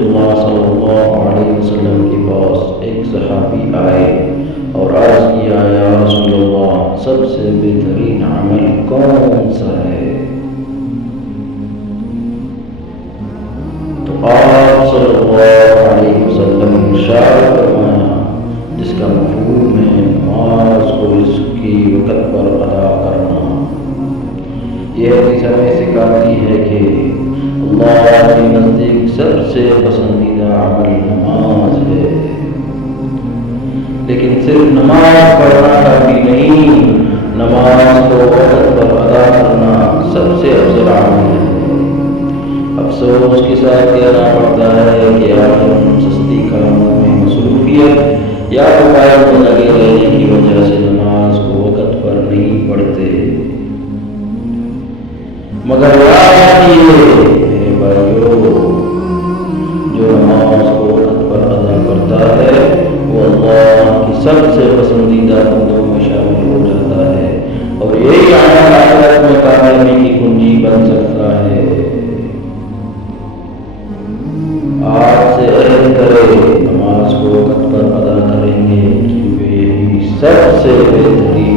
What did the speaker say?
اللہ صلی اللہ علیہ وسلم کے پاس ایک صحابی آئے اور عرض کیا، یا رسول اللہ، سب سے بہترین عمل کون سا ہے؟ تو آپ صلی اللہ علیہ وسلم نے ارشاد فرمایا، جس کا مفہوم ہے نماز کو اس کی وقت پر ادا کرنا۔ یہ حدیث ہمیں سکھاتی ہے کہ اللہ کے نزدیک سب سے پسندیدہ عمل نماز ہے، لیکن صرف نماز پڑھنا کافی نہیں، نماز کو وقت پر ادا کرنا سب سے افضل عمل ہے۔ افسوس کے ساتھ کہنا پڑتا ہے کہ آج ہم سستی کاموں میں مصروفیت یا موبائل میں لگے رہنے کی وجہ سے نماز کو وقت پر نہیں پڑھتے، مگر یاد رکھیے میرے بھائیو، جو نماز کو وقت پر ادا کرتا ہے وہ اللہ کی سب سے پسندیدہ بندوں میں شامل ہو جاتا ہے، اور یہی عمل آخرت میں کامیابی کی کنجی بن سکتا ہے۔ آج سے عہد کرے نماز کو وقت پر ادا کریں گے، کیونکہ یہی سب سے بہترین